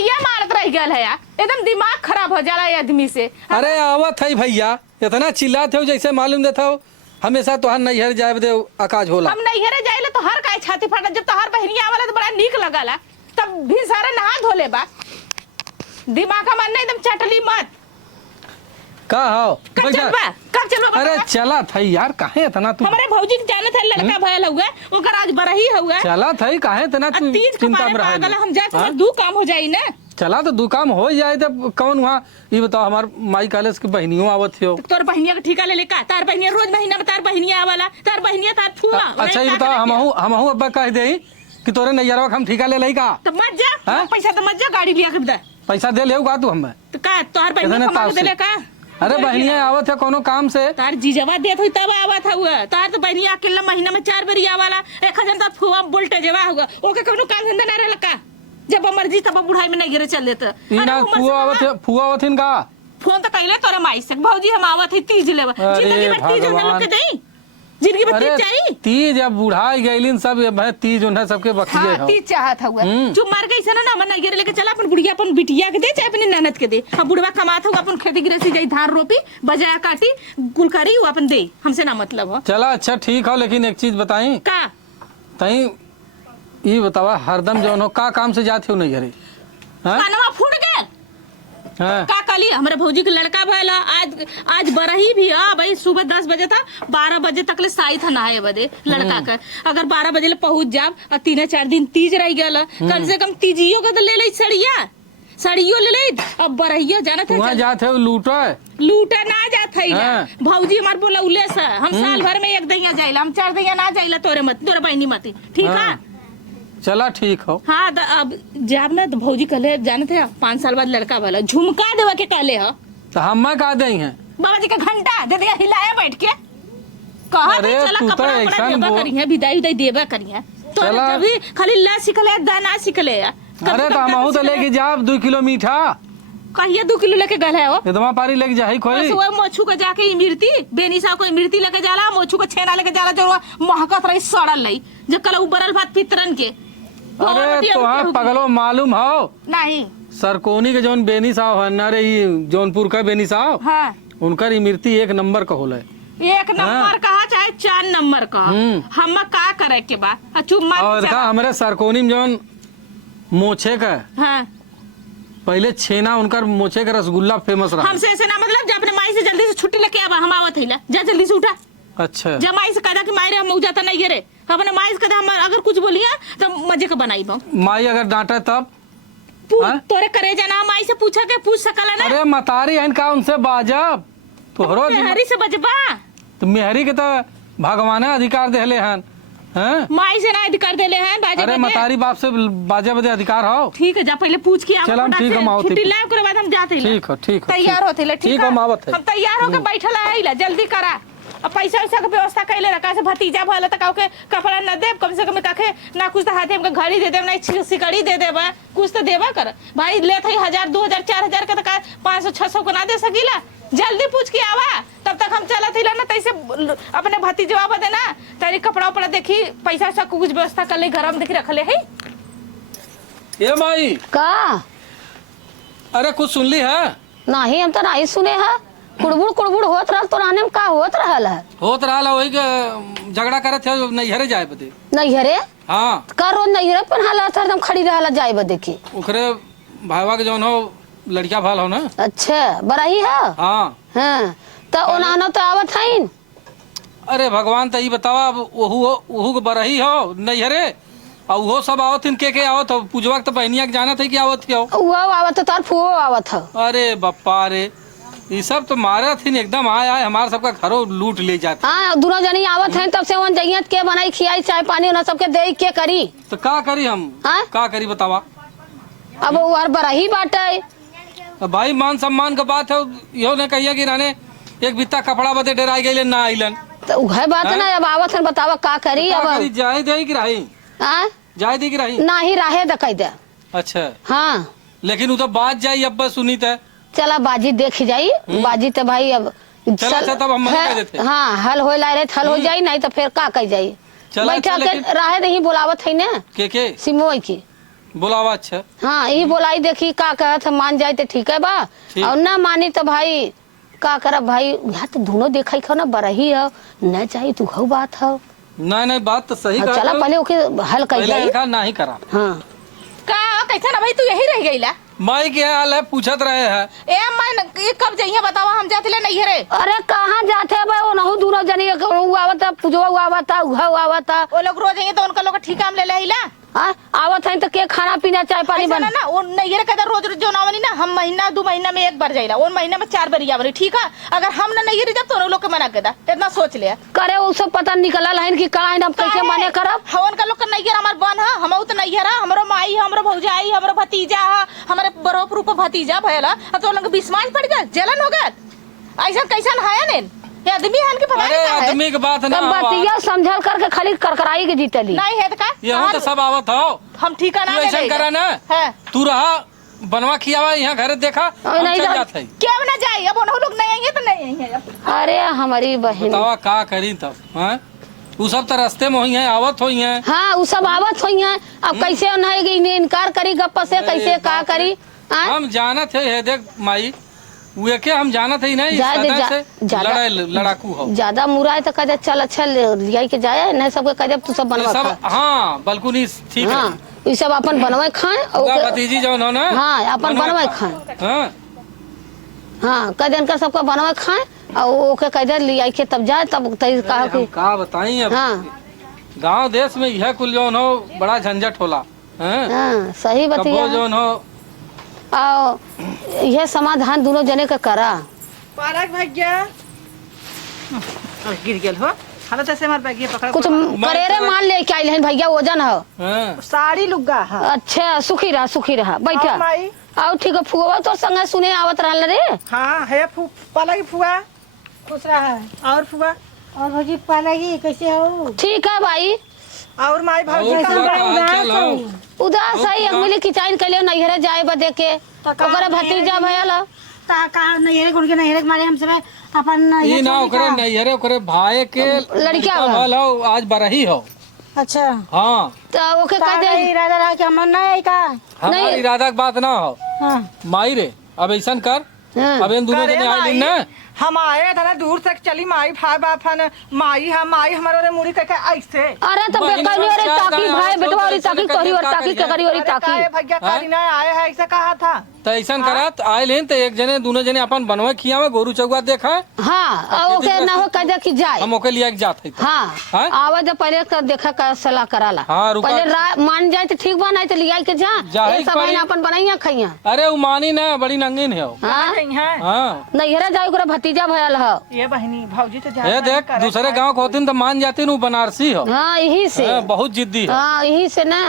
चटलिया मारत रह गया है यार, एकदम दिमाग खराब हो जाला आदमी से। अरे आवत है भैया, इतना चिल्लाते हो जैसे मालूम देता हो हमेशा तोहर नैहर जाए दे आकाज होला। हम नैहरे जाइले तो हर काय छाती फाटा, जब तोहर बहनिया आवला तो बड़ा नीक लगला, तब भी सारा नहा धोले बा। दिमाग का मन एकदम चटली मत। का हो कब चलबा? अरे चला था यार, काहे इतना तू? हमारे भौजी के जाने थे लड़का भयल हुआ, ओकर आज बरही हुआ। चला था काहे इतना तू चिंता में रहे? हम जा चल दू काम हो जाई ना। चला तो दू काम हो जाए तो कौन वहाँ ये बताओ हमार माई कॉलेज की बहनियों आवत हो। तोर बहनिया का ठिका ले ले का? तार बहनिया रोज महीना में तार बहनिया आवाला, तार बहनिया तार फुआ। अच्छा ये बताओ हमहू अब्बा कह दे कि तोरे नैयरवा हम ठिका ले लई का? तो मत जा, पैसा तो मत जा, गाड़ी लिया के दे। पैसा दे लेऊ का तू हमें? तो का तोहर बहनिया कमा के देले का? अरे बहनिया आवत है कोनो काम से, तार जीजवा देत होई तब आवत हुआ। तार तो बहनिया अकेला महीना में 4 बार आवाला, 1000 तार फुआ बोल्टे जवा हुआ, ओके कोनो काम धंधा ना रहल का? जब मर्जी तब बुढ़ाई में नहीं गिरे चल देता। फुआ आवत हिन का? फोन तो कहले तोरे माई से भौजी हम आवत है तीज लेवा। जिंदगी में तीज हम लोग के देई, जिंदगी में तीज चाहिए। तीज अब बुढ़ाई गइलिन सब भाई, तीज उन्हें सबके बखिए हां तीज चाहत हुआ। जो मर गई सन ना, मन गिरे लेके चला अपन बुढ़िया अपन बिटिया के दे चाहे अपनी ननद के दे। अब बुढ़वा कमात हुआ अपन खेती गृहस्थी जाई, धान रोपी बजाया काटी गुलकारी वो अपन दे, हमसे ना मतलब हो। चला अच्छा ठीक हो, लेकिन एक चीज बताई का तई ये बतावा हरदम जो का काम से जाते हो नहीं घरे? कानवा फूट गया का काली? हमारे भौजी के लड़का भला आज बरही भी है भाई। सुबह 10 बजे था, 12 बजे तक ले साई था नहाए बदे लड़का का। अगर 12 बजे ले पहुंच जाब और 3-4 दिन तीज रह गया, कम से कम तीजियो का तो ले ले सड़ियो ले ले। अब बरहियो जाना था वहां जाते हो लूटा ना जात है। भौजी हमार बोला उले से हम साल भर में 1 दैया जाइला, हम 4 दैया ना जाइला तोरे बहनी मत, ठीक है? चला ठीक हो। हाँ तो अब जब ना तो भौजी कहले जाने थे 5 साल बाद लड़का वाला झुमका देवा के कहले ह। तो हम का दे हैं बाबा जी का घंटा दे दिया हिलाया बैठ के, कहा चला कपड़ा उपड़ा देवा करी है, विदाई देवा करी है। तो अभी खाली ला सिखले दाना सिखले। अरे तो हम तो लेके जाब 2 किलो मीठा। कहिए 2 किलो लेके गए हो? इतना पारी लेके जाही कोई? वो मोछू को जाके इमरती बेनीसा को इमरती लेके जाला, मोछू को छेना लेके जाला, जो महकत रही सड़ल रही, जब कल उबरल भात पितरन के। अरे तो हाँ पगलो मालूम हो नहीं? सरकोनी के जोन बेनी साहब है ना रे, जौनपुर का बेनी साहब, हाँ उनकर इमरती 1 नंबर का होला। 1 नंबर कहा चाहे 4 नंबर का, हम का करे के बा? और का हमारे सरकोनी में जोन मोछे का, हाँ पहले छेना उनकर मोछे का रसगुल्ला फेमस रहा। हमसे ऐसे ना मतलब, जब अपने माई से जल्दी से छुट्टी लेके आवा, हम आवत है जा जल्दी से उठा। अच्छा जब माई से कहा कि माई रे हम जाता नहीं रे, अपने माई से कहा हम अगर कुछ बोलिए तो मजे का बनाई बा। माई अगर डांटे तब तोरे करे जाना, माई से पूछा के पूछ सकला ना? अरे मतारी है का उनसे बाजब तोहरो मेहरी से बजबा तो मेहरी के तो भगवान अधिकार देले हन, हैं? माई से ना अधिकार देले हैं बाजे। अरे मतारी बाप से बाजे बदे अधिकार हो। ठीक है जा पहले पूछ के चल हम ठीक है छुट्टी लाए के बाद हम जाते हैं। ठीक है तैयार होते ले, ठीक है हम तैयार होके बैठल आइला, जल्दी करा। अब पैसा वैसा के व्यवस्था कैले रखा से भतीजा भला त काके कपड़ा न देब, कम से कम काके ना कुछ तो हाथे में घड़ी दे देब, ना सिकड़ी दे देब, कुछ तो देबा कर भाई। ले थई 1000 2000 4000 का तो 500 600 को ना दे सकीला। जल्दी पूछ के आवा, तब तक हम चलत हिला ना तैसे अपने भतीजवा बदे ना तेरी कपड़ा उपड़ा देखी, पैसा सब कुछ व्यवस्था कर ले, घर में देखी रखले है। ये माई का? अरे कुछ सुन ली है? नहीं हम तो नहीं सुने है। कुड़बुड़ होत रहल तो राने में का होत रहल है? होत रहल वही के झगड़ा करत थे नैहरे जाए बदे। नैहरे? हाँ का रोज नैहरे पर हालत हरदम खड़ी रहला जाए बदे की? ओकरे भाईवा के जोन हो लड़किया भाल हो ना। अच्छा बराही है? हाँ हाँ तो ओनानो तो आवत हईन। अरे भगवान तो बतावा, अब ओहू के बरही हो नैहरे और वो सब आवत के आवत हो? पूजवा तो बहनिया के जाना था कि आवत हो? वो आवत तो तार फुओ आवत है। अरे बप्पा रे, ये सब तो मारा थी एकदम आए हमारे सबका घरों लूट ले जाते। हाँ दोनों जनी आवत हैं, तब से वन जइयत के बनाई खियाई चाय पानी उन्हें सबके दे के करी। तो का करी हम? का करी बतावा? अब वो हर बराही बाटे भाई, मान सम्मान का बात है। यो ने कहिया कि राने एक बित्ता कपड़ा बदे डराई गई ना आइलन, तो वह बात है ना। अब आवत है बतावा का करी? अब जाए दे कि रही? जाए दे कि रही? ना ही राहे दे दे। अच्छा हाँ लेकिन वो तो बात जाई अब सुनी थे। चला बाजी देख जाई, बाजी तो भाई अब चल तब हम कह देते। हाँ हल हो लाए हल हो जाई, नहीं तो फिर का कह जाई। बैठा के राहे नहीं बुलावत है ना के सिमोई की। बुलावा अच्छा। हाँ यही बोलाई देखी का कहत है, मान जाए तो ठीक है बा, ठीक। और ना मानी तो भाई का करब भाई। यहाँ तो दोनों देखा खो ना बरही है, न चाहिए तू घऊ बात है। नहीं बात तो सही कहा। चला पहले ओके हल कर जाए। पहले नहीं करा। हाँ का कैसा ना भाई तू यही रह गईला? माई के हाल है पूछत रहे है। ए मैं ये कब जाइए बतावा, हम जाते ले नहीं रे। अरे कहाँ जाते है भाई, वो नहु दोनों जनी आवता, पूजवा आवता, उघा आवता। वो लोग रोज आएंगे तो उनका लोग ठीक काम ले ले हिला। हाँ आवत है तो के खाना पीना चाय पानी ऐसा बना ना वो नहीं रे कहता रोज रोज जो ना बनी ना, हम महीना 2 महीना में एक बार जाइला, और महीना में 4 बार आवरी ठीक है। अगर हम ना नहीं रे जब तो लोग के मना कर दा, इतना सोच ले करे वो सब पता निकला है कि का है, हम कैसे माने करब। हवन का लोग का नहीं हमार बन है, हम तो नहीं है, हमरो माई हमरो भौजाई हमरो भतीजा है, हमारे बरोप रूप भतीजा भयला तो लोग विस्मास पड़ गया, जलन हो गया। ऐसा कैसा है ने ये आदमी हन के पता अरे नहीं है। आदमी के बात ना तब बतिया समझल करके खाली करकराई के जीतली नहीं है तो का यहाँ तो सब आवत हो। हम ठिकाना तू ऐसा करा ना, है तू रहा बनवा खियावा यहाँ घर देखा हम नहीं चल जा- जात है। क्या ना जाए, अब उन लोग नहीं आएंगे तो नहीं आएंगे अब। अरे हमारी बहन बतावा का करी तब हैं? वो सब तो रास्ते में हुई है, आवत हुई है। हाँ वो सब आवत हुई है, अब कैसे नहीं इन्हें इनकार करी गप्पा से, कैसे का करी। हाँ? हम जानत है देख माई वो के हम जानत है नहीं जा दे, सदा से ज्यादा- लड़ाकू हो। ज्यादा मुरा है तो कहे चल अच्छा लिया के जाए, नहीं सबके कहे तू सब ये बनवा सब खा। हाँ बिल्कुल ठीक है। हाँ ये सब अपन बनवाए खाए और उनका ओके- भतीजी जो हो ना हाँ अपन बनवाए खाए। हाँ हाँ कह दिन का सबका बनवाए खाए और ओके कह दे लिया के तब जाए, तब तई कहा हम कि का बताई अब हाँ गांव देश में यह कुल जो हो बड़ा झंझट होला हैं? हाँ सही कबो बतिया। जो हो और यह समाधान दोनों जने का करा। पारक भैया गिर गेल हो, हालत ऐसे हमार बैग पकड़ कुछ करेरे मान ले के आइल हन भैया, वजन हो। हाँ। साड़ी लुग्गा है। अच्छा सुखी रहा बैठा। माई आओ ठीक है फुआ तो संग सुने आवत रहल रे। हाँ है पाला की फुआ खुश रहा है, और फुआ और भौजी पालेगी कैसे हो? ठीक है भाई। और माई और बुआ का हाल चाल हो? उदास है एक मिली किचाइन के लिए नैहरे जाए बदे के, ओकरे भतीजा भयल। ता का नैहरे गुण के नैहरे के मारे हम सब अपन ई ना ओकरे नैहरे ओकरे भाई के लड़का बा। भल हो आज बरही हो। अच्छा हाँ तो ओके कह ता दे इरादा रहा कि हम नहीं आई का। हमारी इरादा के बात ना हो हाँ माई रे, अब ऐसा कर हाँ। अब इन दोनों जने आइलिन ना हम आए थे ना दूर तक चली माई भाई बाफन माई हमारे मुड़ी के ऐसे अरे तो बहिन बेकरी और समस्या ताकी ना भाई है, बेटवा और तो ताकी ऐसे करी और का ताकी करिए? करी और ताकी। भैया हाँ? काली ना आए है ऐसा कहा था। तो ऐसा करत आइलिन तो एक जने दोनों जने अपन बनवा खियावे गोरू चौगा देखा हाँ और ओके ना हो कह दे कि जाए। हम ओके लिया के जात है हाँ हाँ? आवाज पहले कर देखा का सलाह कराला। हाँ, रुका। पहले मान जाए तो ठीक बा, नहीं तो लिया के जा जाए ये सब पड़ी। है अपन बनाइया खाइया। अरे वो मानी ना बड़ी नंगीन है वो। हाँ है हाँ नैहरे जाए ओकरा भतीजा भयल हो। ये बहनी भौजी तो ये देख दूसरे गांव को होती तो मान जाती वो बनारसी हो। हाँ यही से। हाँ, बहुत जिद्दी है। हाँ यही से ना।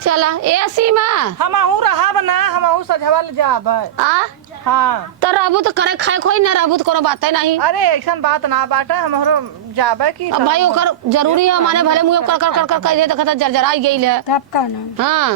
चला ए सीमा हम रहा बना हम सजवल जाब। आ हाँ तो रहबू तो करे खाए खोई ना रहबू तो कोनो बात नहीं। अरे ऐसा बात ना बाटा हमारो जाबे की अब भाई ओकर जरूरी है, माने भले मुंह कर कर कर कर कह दे तो खता जर्जराई गई है। तब का ना हाँ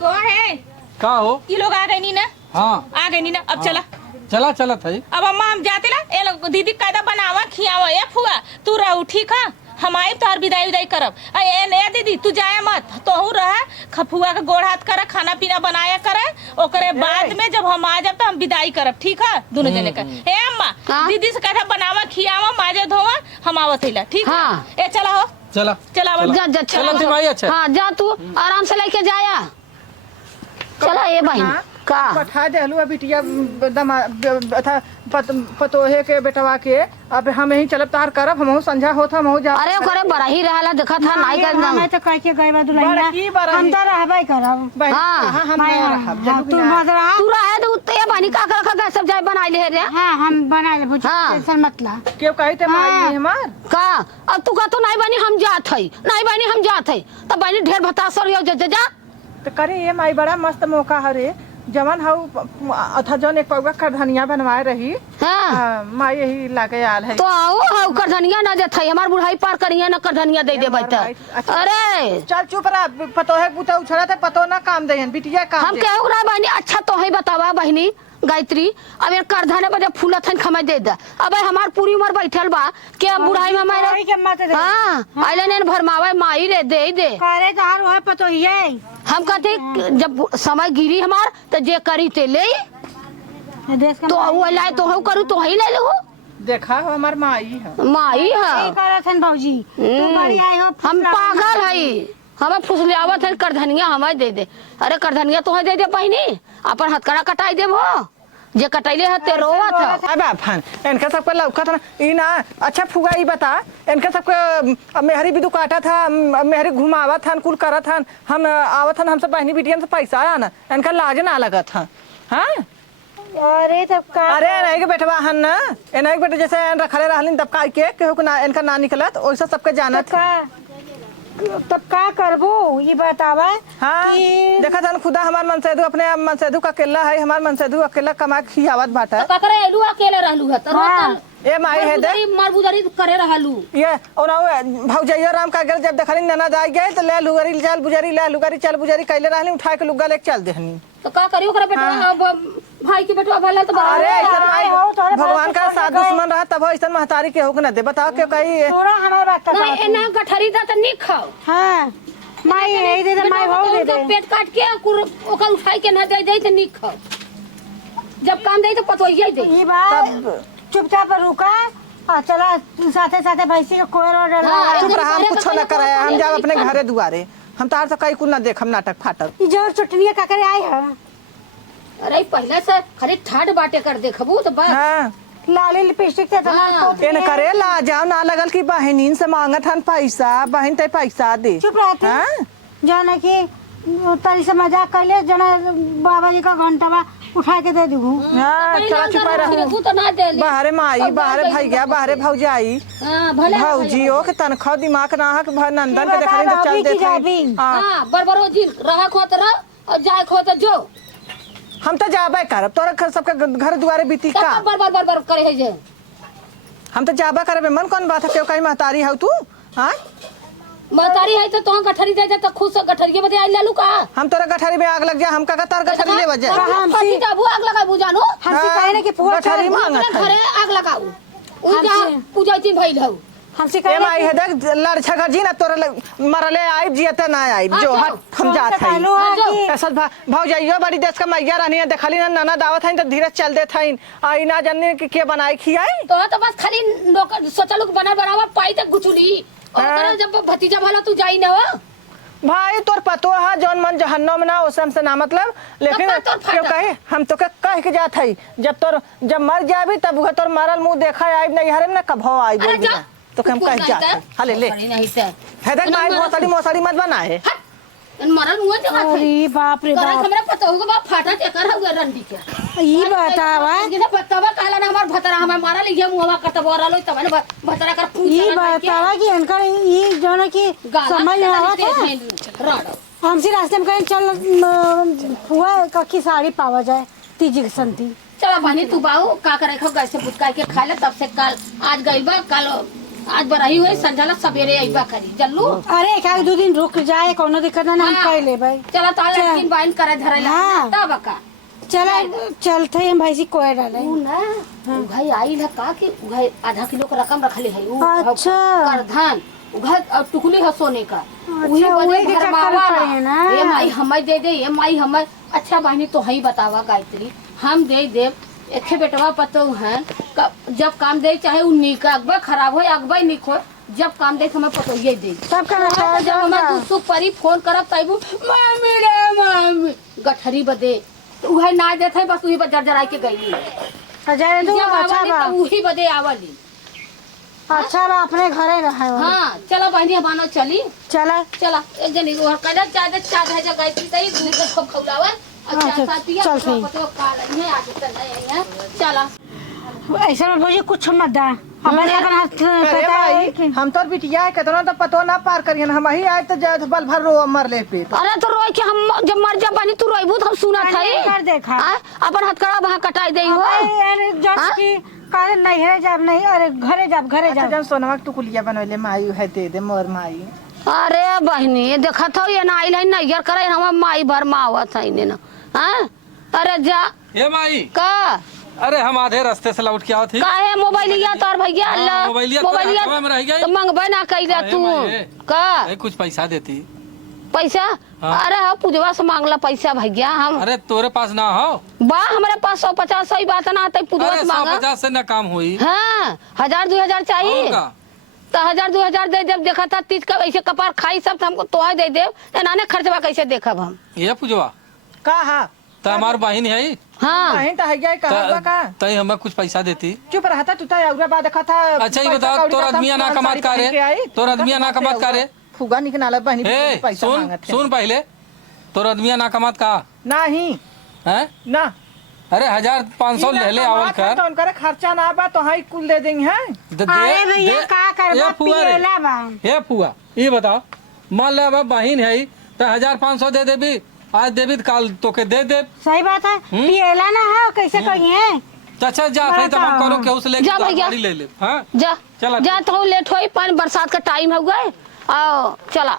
को है का हो? ये लोग आ गए नी ना, हाँ आ गए नी ना। अब चला चला चला था अब अम्मा हम जाते ला ए लोग दीदी कायदा बनावा खियावा ए फुआ तू रहू ठीक है, हम आए तोहर विदाई विदाई करब। ए नया दीदी तू जाए मत, तोहू रह खफुआ का गोड़ हाथ कर खाना पीना बनाया करे, ओकरे बाद में जब हम आ जाब तो हम विदाई करब ठीक है दोनों जने का। ए अम्मा हाँ? दीदी से कहता बनावा खियावा माजे धोवा हम आवत हिला ठीक है। हाँ। ए चला हो चला चला अब जा जा चलो तुम आई अच्छा। हाँ जा तू आराम से लेके जाया। चला ये बहन का बैठा देलू बिटिया पतोहे के बेटवा के। अब हम यही चलब तार करब, हम संझा होत हम जा। अरे ओकरे बराही रहला देखा था नहीं कर हम तो कह के गए बा दुल्हनिया बड़की बरही। हम तो रहबे करब। हाँ। हम नहीं रहब जल्दी तू ना। मत रहा। तू रहे तो उते बनी का कर सब जाए बनाई ले रे। हाँ हम बना ले भौजी हाँ। टेंशन मत ला। क्यों कहते माई नहीं हमार का अब तू का तो नहीं बनी हम जात है, नहीं बनी हम जात है तो बनी ढेर भतासर हो जा जा। तो करे ये माई बड़ा मस्त मौका हरे जवन हाउ अथा जौन एक पौगा कर धनिया बनवाए रही। हाँ माई यही लागे आल है। तो आओ हाउ कर धनिया ना देत है, हमार बुढ़ाई पार करिए ना कर धनिया दे दे बैठा। अच्छा। अरे चल चुप रहा, पतोहे पुता उछड़ा थे पतो ना काम देहन बिटिया काम हम दे। केहू ना बहनी अच्छा तो है बतावा बहनी गायत्री अब ये करधाने बजे फूला थन खमा दे दा अब हमार पूरी उम्र बैठल बा के हम बुढ़ाई में बुढ़ाई के मत दे। हां आइले ने भरमावे माई रे दे दे करे तो हर होए पतो ही है। हम कहते जब समय गिरी हमार तो जे करी ते ले ये देश का तो वो लाए तो हम करू तो ही ले लो देखा हो हमार माई है। माई है नहीं करत हन भौजी तू बड़ी आई हो। हम पागल हई हमें फुसलियावत है करधनिया हमें दे दे अरे करधनिया तो दे दे पहिनी अपन हथकड़ा कटाई देबो जे कटैले है ते रोवत है। अब फन इनका सबका लौका था ई ना अच्छा फुगा ई बता इनका सबका मेहरी बिदु काटा था मेहरी घुमावा था कुल करा था हम आवत था हमसे बहनी बिटियन से पैसा आया ना इनका लाज ना लगा था। हाँ अरे तब का अरे नहीं के बेटवा हन ना नहीं के बेटे जैसे रखले रहलिन तब का के केहू के ना इनका ना निकलत वैसा सबके जानत का तब का करबो ये बतावा। हाँ देखा था खुदा हमार मनसेदू अपने मनसेदू का अकेला है हमार मनसेदू अकेला कमा खियावत बाटा का करे एलू अकेले रहलू है तो ए माई है दे मारबुदारी करे रहलू ये और भौजैया राम का गेल जब देखली ननद आई गए तो ले लुगरी चल बुजरी ले लुगरी चल बुजरी कैले रहली उठा के लुगा लेके चल देहनी तो का करियो करे बेटा भाई के बेटा भला तो अरे ऐसा भाई भगवान का साथ दुश्मन रहा तब ऐसा महतारी के होक न दे बताओ के कही थोड़ा हमारे बात का नहीं एना गठरी दा त नहीं खाओ। हां माई यही दे दे माई हो दे दे पेट काट के ओकर उठाई के ना दे दे त नहीं खाओ जब काम दे तो पतोइए दे ये बात चुपचाप रुका और चला साथे साथे भैंसी के कोयर और डाला। चुप रहा हम कुछ न करे हम जाब अपने घरे दुआरे हम तार से कई कुल न देखम नाटक फाटक ये जोर चटनिया का करे आई है। अरे पहले से खाली ठाड बाटे कर देखबू तो बस हां लाली लिपस्टिक से हाँ। इन करे ला जाओ ना लगल की बहनीन से मांगत हन पैसा बहन ते पैसा दे चुप रहते हां जाने की तारी से मजाक कर ले जना बाबा जी का घंटा उठा के दे दूँ। हां चला चुप रह तू तो ना दे ले बाहरे माई बाहरे भैया बाहरे भौजाई हां भले भौजियो के तनखा दिमाग ना हक नंदन के देखली तो चल देत हां बरबरो जी रहा खो तो और जाए खो तो जो हम तो जाबे करब तोरा सबके घर दुआरे बीती का बर करे है जे हम तो जाबे करबे मन कौन बात है क्यों कहीं महतारी है तू हां महतारी है तो तोह गठरी दे तो खुद से गठरिए बदे आई लालू का हम तोरा गठरी में आग लग जा हम का तार गठरी ले बजे हम पति जाबू आग लगाबू जानो हमसे कहने की पूरा गठरी मांगत है घरे आग लगाऊ उ जा पूजा तीन भइल हऊ हमसे ए कहने माई है देख लड़छा का जी ना तोरा मरले आई जियते ना आई जो हम जात है असल भौजाइयो बड़ी देश का मैया रहनी है देखली ना नाना दावत है तो धीरे चल देत है आई ना जानने के बनाई खियाई तो बस खाली नौकर सोचलू बना बनावा पाई तक गुचुली और जब भतीजा भला तू जाई ना भाई तोर पतो है जौन मन जहन्नम ना ओसम से ना मतलब लेकिन क्यों कहे हम तो कह के जात है जब मर जाबी तब उह तोर मरल मुंह देखा आई नहीं हरे ना कब हो आई बोल तो हम कह जात है हाले ले है देख माई मोसड़ी मत बनाए मरल मुंह जगह अरे बाप रे बाप हमरा पता होगा बाप फाटा के कर होगा रंडी के ये बतावा ये बतावा काला ना हमार भतरा हमार मारा लिखे मुंहवा कटवा रहलो तब ने भतरा कर पूछ ये बतावा कि इनका ये जो ना कि समझ में आवा था हमसे रास्ते में कहीं चल हुआ की साड़ी पावा जाए तीजी के संती चला बहनी तू बाऊ का करे खो गैस से पुचका के खा ले तब से कल आज गईबा कल आज बराई हुई संझाला सवेरे आईबा करी जल्लू अरे एक दो दिन रुक जाए कोनो दिक्कत ना हम कह ले भाई चला ताले लेकिन बाइन करे धरे ला तब का चला चलते हम भाई सी कोई डाले ऊ ना भाई आई ल का कि भाई आधा किलो का रकम रखले है ऊ अच्छा करधान घर टुकली है सोने का अच्छा वही के चक्कर है ना ये माई हमें दे दे ये माई हमें अच्छा बहनी तो हई बतावा गायत्री हम दे दे एखे बेटवा पतो है जब काम दे चाहे उ निक अगबा खराब हो अगबा निक हो जब काम दे हमें पतो ये दे सब का जब हमें सुख परी फोन करब तइबू मामी रे मामी गठरी बदे तो उहे ना देथे बस उही बजर जराई के गईली सजाए तो अच्छा बा उही बदे आवली अच्छा बा अपने घरे रहे हां चलो बहनी हमानो चली चला चला एक जनी और कदा चादर चादर है जगह की तई दूध का सब खौलावा अच्छा साथिया पतो काल है आज तक है चला ऐसा में बोझे कुछ मत दा हमारे अपन हाथ अरे भाई हम तो बिटिया है कितना तो पतो ना पार करियन हम ही आए तो जद बल भर रो मर ले पे अरे तो रोई के हम जब मर जा बनी तू रोइबू हम सुना था कर देखा अपन हथकड़ा वहां कटाई देई हो अरे जब की काले नहीं है जब नहीं अरे घरे जब जब सोनवा के टुकुलिया बनवले माई है दे दे मोर माई अरे बहनी देखा था ये ना आई नहीं नैयर करे हम माई भर मावत है ने ना हां अरे जा ए माई का अरे हम आधे रास्ते से लौट के आओ थी काहे मोबाइलिया तोर भैया हाँ, अल्लाह मोबाइलिया तोर हाथवा में रह गई। तो मंगबे ना कइला अरे तू माई, का कुछ पैसा देती। पैसा हाँ। अरे हाँ पूजवा से मांगला पैसा भैया हम अरे तोरे पास ना हो? बा हमारे पास 150 सही बात ना आते पूजवा अरे से मांगा 150 से ना काम हुई। हाँ 1000-2000 चाहिए और का? तो 1000-2000 दे देव देखा था तीज का ऐसे कपार खाई सब तो हमको तोहा दे देव नाने खर्चवा कैसे देखब हम ये पूजवा का हा तो हमार बहन है हाँ कहीं तो है गया कहा का तई हमें कुछ पैसा देती। चुप रहता तू तो औरा बाद देखा था अच्छा ये बताओ तोर आदमिया ना कमात का रे? तोर आदमिया ना कमात का रे? फुगा निकनाला बहनी ए पैसा सुन मांगत है सुन पहले तोर आदमिया ना कमात का नहीं है? ना अरे 1500 ले ले आवल कर। तो उनका खर्चा ना बा तो हाई कुल दे देंगे हैं अरे भैया का करबा पिएला बा हे फुआ ये बताओ मान ले अब बहन है तो 1500 दे देबी आज देबी तो काल तो के दे दे। सही बात है पिएला ना है कैसे कहिए अच्छा जा फिर तब हम करो केहू से लेके जा भैया। गाड़ी ले ले। हाँ जा चला। जा तो लेट होई पानी बरसात का टाइम हो गए आओ चला